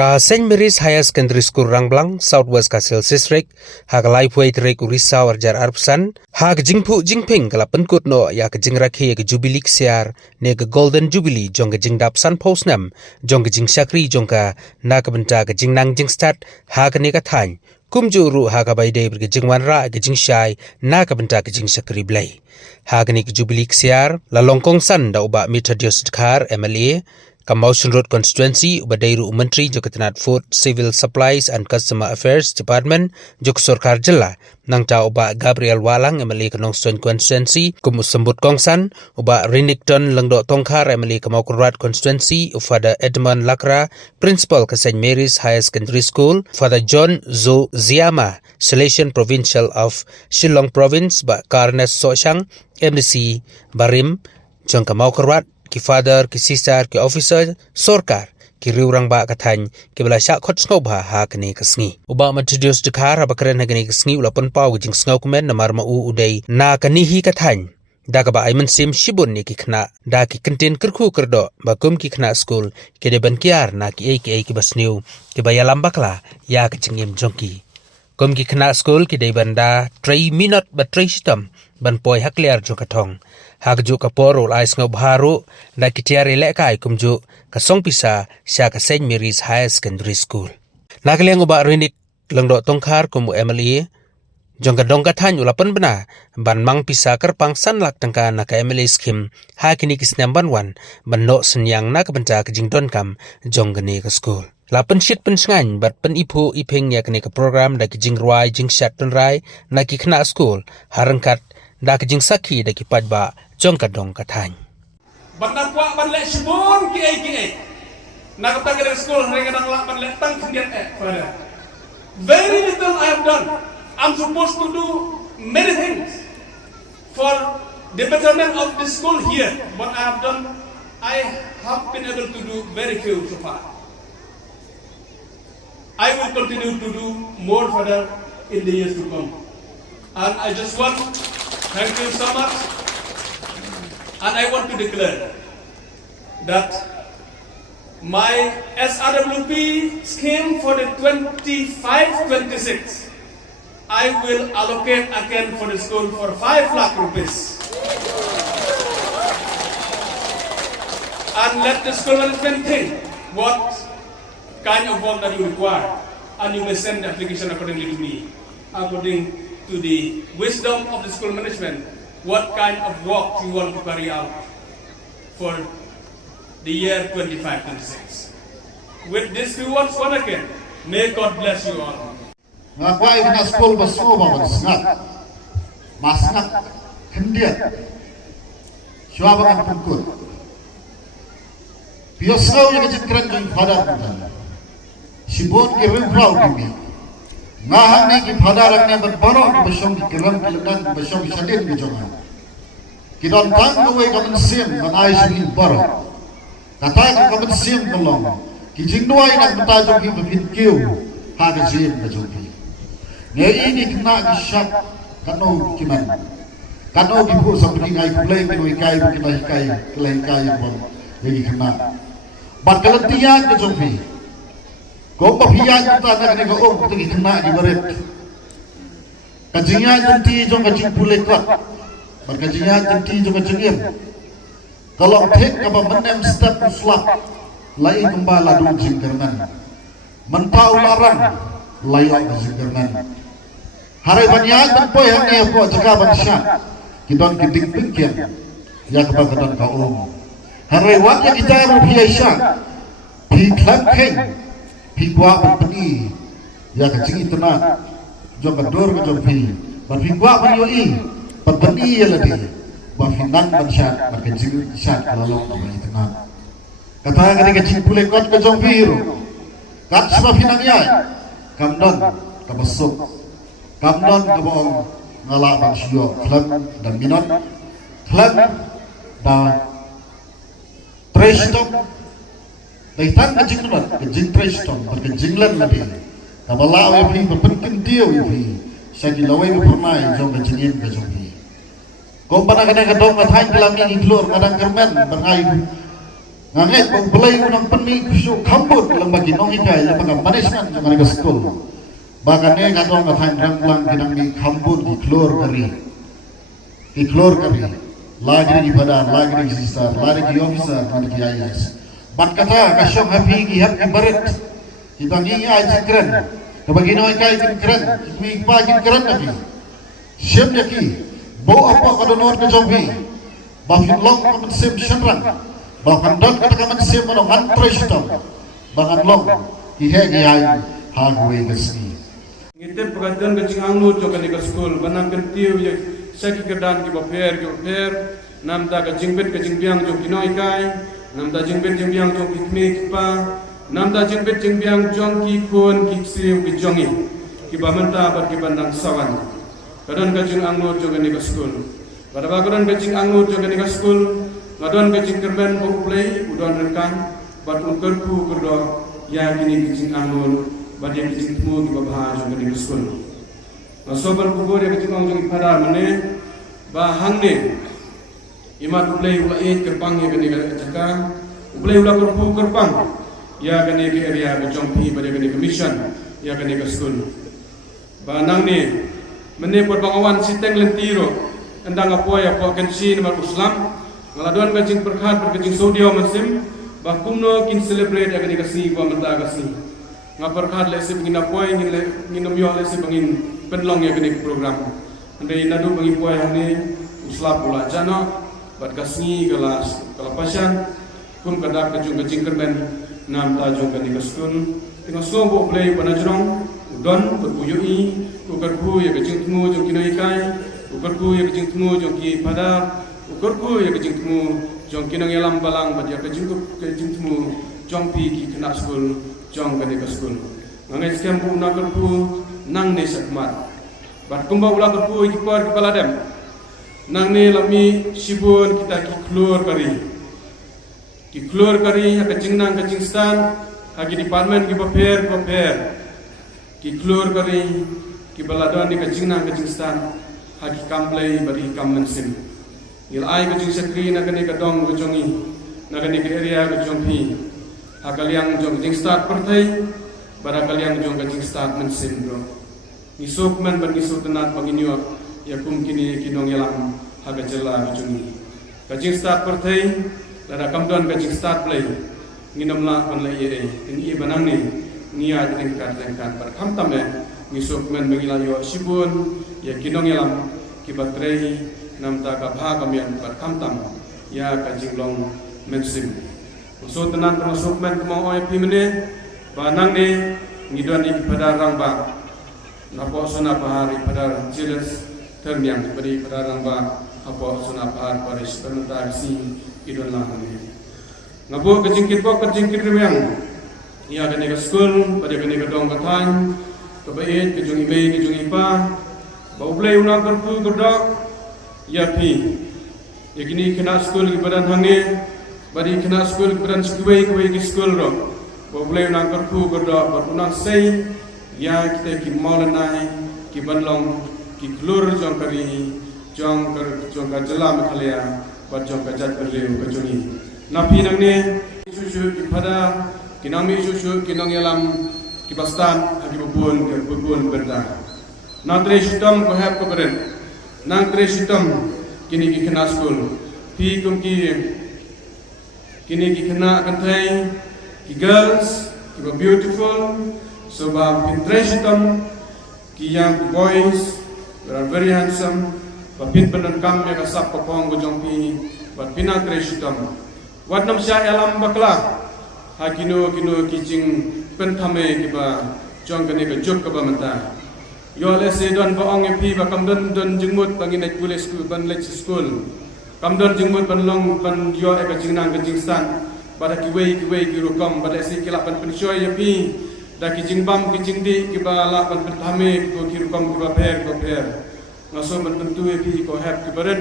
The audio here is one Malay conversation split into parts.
Ka St. Mary's Higher Secondary School Rangblang, Southwest Kasil District, ha ka lifeway tere ku risau arjar arpsan, ha ka jingpu jingping kala penkut no ya ka jingrakhi ya ka jubilee siar, ne ka golden jubilee jong ka jingdap san posnam, jong ka jing syakri jong ka na ka benta ka jingnang jingstat, ha ka ne ka thany, kumjuru ha ka baide ka jingwan ra ka jingshai, na ka benta ka jing syakri blay. Ha ka ne ka jubilee siar, la longkong san da uba Methodius Khar MLA, Mountain Road Constituency Ubadairu Menteri Jokatanat Food, Civil Supplies and Customer Affairs Department Jok Sorkar Jilla nang ta uba Gabriel Walang MLA Kanong Constituency kumu sembut kongsan uba Rinikton Lengdo Tongkar MLA Kamaukurat Constituency Ufada Edmund Lakra Principal ka St. Mary's Higher Secondary School Father John Zo Ziama Salesian Provincial of Shillong Province ba Karnes Soshang MDC Barim Jong Kamaukurat ki father, ki sister, ki officer, sorkar, ki riurang ba katany, ki bala syak khot snow ba ha kani kasngi. Uba Methodius Khar ha bakaren ha kani kasngi ula pun pau jing snow kumen na marma u uday na kanihi katany. Da ka ba ay sim shibun ni ki khna, da ki kentin kerku kerdo, ba kum ki khna school, ki de ban kiar na ki ay ki basniu, ki ba yalam bakla, ya ka chingim jongki. Kum ki khna school ki de banda 3 minute ba 3 sitam, ban poi hakliar jo katong. Hagju kaporo ais ngau baharu da kitiari lekai kumju kasong pisa sya ka St. Mary's Higher Secondary School. Nakaliang uba rinik lengdo tongkar kumu MLA jong ka dong katany ulapan bena ban mang pisa kerpang sanlak tangka na ka MLA skim ha kini kisnam banwan ban no senyang na ka benta ka jingdon kam jong gani ka school. Lapan shit pensengan bat pen ipu ipeng ya kini ka program da ki jingruai jingshat tunrai na ki kena school harengkat da ki jingsaki da ki padba jong ka dong katany. Banda kwa ban le shibun ki ay. Nakata ka school ringa nang la ban le tang kinget father. Very little I have done. I'm supposed to do many things for the betterment of the school here. What I have done, I have been able to do very few so far. I will continue to do more further in the years to come. And I just want to thank you so much. And I want to declare that my SRWP scheme for the 25-26, I will allocate again for the school for 5 lakh rupees. And let the school management think what kind of work that you require. And you may send the application accordingly to me, according to the wisdom of the school management. What kind of work you want to carry out for the year 25-26. With these few words once again, may God bless you all. Ngakwai na school basu ba snap. Masnak kendia. Siapa kan pungkut. Biasa yang kecikran jeng pada kita. Sibut kirim proud kami. Ngahang ni ki phadarak ne ban barong ki basong ki kiram ki ledan ki basong ki sadin ki jonga ki don tang no we kamen sim ban ai sing barong kata ka kamen sim kolong ki jingnuai nak beta jong ki bapin kiu ha ka jim ka jong ki ne ini kena ki syak kano ki man kano ki pu sabri ngai ku play ki kai ki mai kai klei kai bon lagi kena bat kalentian ka jong ki kau papian kita nak ni kau pergi kena di barat. Kajian tenti jong kajing pulai kuat, berkajian tenti jong kajingim. Kalau tek apa menem step uslap, lain kembali lalu jingkernan. Mentau larang, layak jingkernan. Hari banyak tempoh yang ni aku jaga bangsa. Kita kiting pingkian, ya kebagian kau. Hari waktu kita rupiah piklan keng. Pigwa berpeni, ya kecing itu nak, jom berdor ke jom pi, berpigwa berioi, berpeni ya lagi, berfinan bersyak, berkecing syak lalu itu nak. Kata ketika kecing pulai kot ke jom pi ru, kat sebab finanya, kamdon kabesuk, kamdon kebong ngalak bansio, klan dan minot, klan dan prestok. Daitan kajing nuan, kajing treston, berkajing lan lebih. Kabala awal pi berpenkin dia pi. Sagi lawai berpernai jom kajingin kajong pi. Kau pada kena kedong katain kelam ini keluar kadang kermen berngai nganget pang belay unang panmi kusyo kambut lang bagi nong ikay lang mga punishment yung mga school baka ne katong katang ranglang kinang ni kambut ki klor kari lagi ni badan lagi ni sisar lagi ni officer lagi ni IAS bat kata kasyong happy ki baret ibang ni ay keren kabagi nong ikay keren mi pa keren lagi siyem yaki bo apa kadonor ka jombi bafin long kaman sim shanrang bahkan dan katakan sim ano antre sitam bahkan long ihegi ay hagwe gasni ngitip pagatan kacing anglut jokan di school banang kentiu ya saki kedan ki baper namda kacing bet kacing biang jok kinoi kai namda jing bet jing biang jok ikme pa namda jing bet jing biang jong ki kun ki siu ki jongi ki bamenta bar ki bandang sawan kadan kacing anglut jokan di school pada bakaran kacing anglut jokan di school ngadon kacing kerben bo play udon rekan batun kerpu kerdo ya kini kacing anglut badia kecing temu di bawah juga di school. Sobat kubur yang kecing orang pada mana bahang ni imat ulai ulai kerpang yang kini cakap ulai ulai kerpang ya kini ke area kecompi badia kini commission ya kini ke school. Banang ni mana perbangawan siteng lentiro endang apa ya apa kensin bar Islam ngaladuan kecing perkat berkecing sodium mesim bakumno kin celebrate ya kini kasih gua menta kasih ngapar khad lesi bangin apoy nginum yo lesi bangin penlong ya kini program andai nadu bangin poy hani usla pula jano bat kasni kelas pasyan kum kada kejung kerben nam tajung kani kaskun tengah sobo play panajrong udon berpuyui ukarku ya kejung temu jong kinoi kai ukarku ya kejung temu jong ki pada ukarku ya kejung temu jong kinong yalam balang bat ya kejung temu jong pi ki kena school jong kani ke school ngangai sekian bu nakerpu nang ne sakmat bat kumba ula kerpu ikipar kepala dem nang ne lami sibun kita ki klor kari ya kecing nang kecing stan hagi department ki paper ki klor kari ki baladon di kecing nang kecing stan hagi kamplay bari kammen sim il ai kecing sekri na kani kadong gojongi na kani ke area gojongpi hakaliang jong kecing start pertai bara kaliang jong kecing start mensin bro nisuk men ban nisuk tenat panginyo ya kum kini kinong yalang haga jela gojongi kecing start pertai dara kamdon kecing start play nginom la ban la ye ini banang ni niya tingkat bar kam tame nisuk men mengilayo sibun ya kinong yalang kibatrei namta ka bha kamian bar kam tam ya kecing long mensin so tenan termasuk men mau oi pimene banang ni ngidon iki pada rangba napo sona bahari pada jelas termiang beri pada rangba apa sona bahar paris permintaan si idon lah ni ngabo kejingkit remang ia kene ke school pada kene ke dong katang kebait kejung ibe kejung ipa bau blai una kerpu gerdok ya pi ya kini kena school ki badan hange bari kena school keberan kuwe ki school ro boleh nang kerpu gerda berunang sei ya kita ki maulanai ki banlong ki klur jong kari jong ka jelam khalia bat jong ka jat berleu kajuni napi nang ne susu ki pada kinami susu kinong yalam ki bastan hagi bubun berda na tre sistem ko hab ko beren nang tre sistem kini ki kena school pi kum kini ki kena kantai ki girls ki beautiful so ba pintresitam ki young boys they are very handsome ba pin panan kam me ka sap ko pong go jong pi ba pinatresitam wat nam sya alam bakla ha kino ki jing pen thame ki ba jong kane ka juk ka ba manta yo le se don ba ong pi ba kam don jingmut bangin ek pulis ku ban lech school kamdon jingmut banlong ban yo e ka jingnang ka jingstan pada kiwei ki rukam pada si kilap ban pensoi ya pi da ki jingbam ki jingdi ki bala ban penthame ko ki rukam ki ba per ngaso ban tentu e pi ko hab ki baren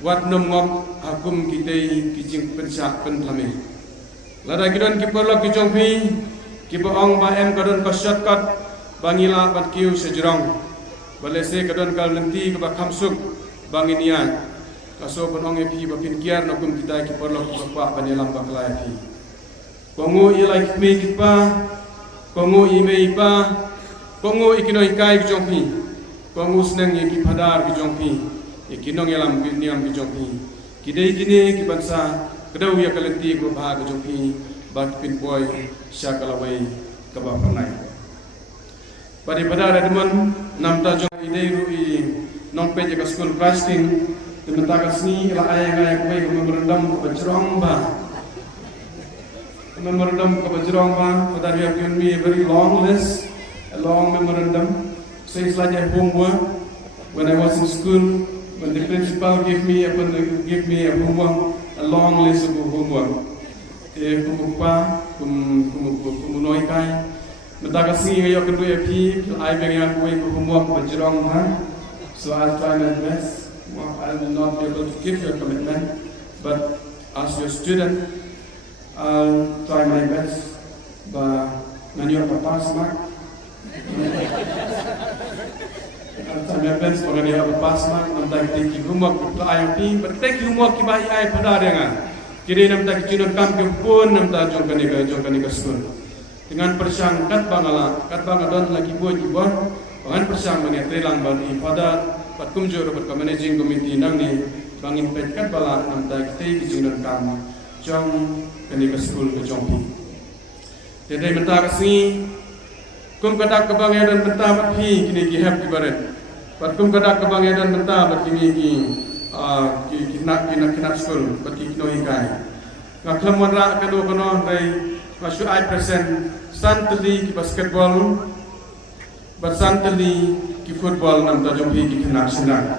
wat nom ngom hakum ki dei ki jing pensa penthame lada gidon ki perlo ki jong pi ki ba ong ba em kadon ka shortcut bangila ban kiu sejrong bale se kadon kal nanti ki ba khamsuk banginian kaso bonong epi bapin kiar no kum kita ki porlo ki pa banelam bakla epi kongu ilai ki me ki pa kongu i me pa kongu ikino ikai ki jongpi kongu sneng ki padar ki jongpi ikino ngelam ki niam ki jongpi kidei kini ki bangsa kedau ya kalenti ko ba ki jongpi bak pin boy syakalawai kaba panai pada pada teman namta jong idei rui nong peje ka school casting teman sni ila ayang ko ko memorandum ko bajrong ba pada we have given me a very long list, a long memorandum. So it's like a homework. When I was in school, when the principal gave me a homework, a long list of homework. Kumukpa, kumunoi kai. Matagasing ngayon ko doon epi, ay bigyan ko yung homework bajrong ha. So I'll try my best. I will not be able to give you a commitment, but as your student, I'll try my best. But nanyo papas mak. I'll try my best pag nanyo papas mak. Namtag thank you homework ko ayang pi, but thank you homework kibai ay pada dengan. Kiri namtag junod kam kepun namtag jong kanika school. Dengan persyang kat bangadon lagi buat ibon. Pangan persyang mani trilang ban pada pat kumjur pat managing committee nang ni bangin pet kat bala namtag tei junod kam. Jong kanika school ke jongpi. Jadi mentah kesini, kum kadak kebangedan mentah berpi kini kihap kibaret. Pat kum kadak kebangedan mentah berkini kina school berki kino hikai. Ngaklam wanra kano dari masuk I present santeli ki basketball, bersanteli ki football nam ta jongpi ki kina senang.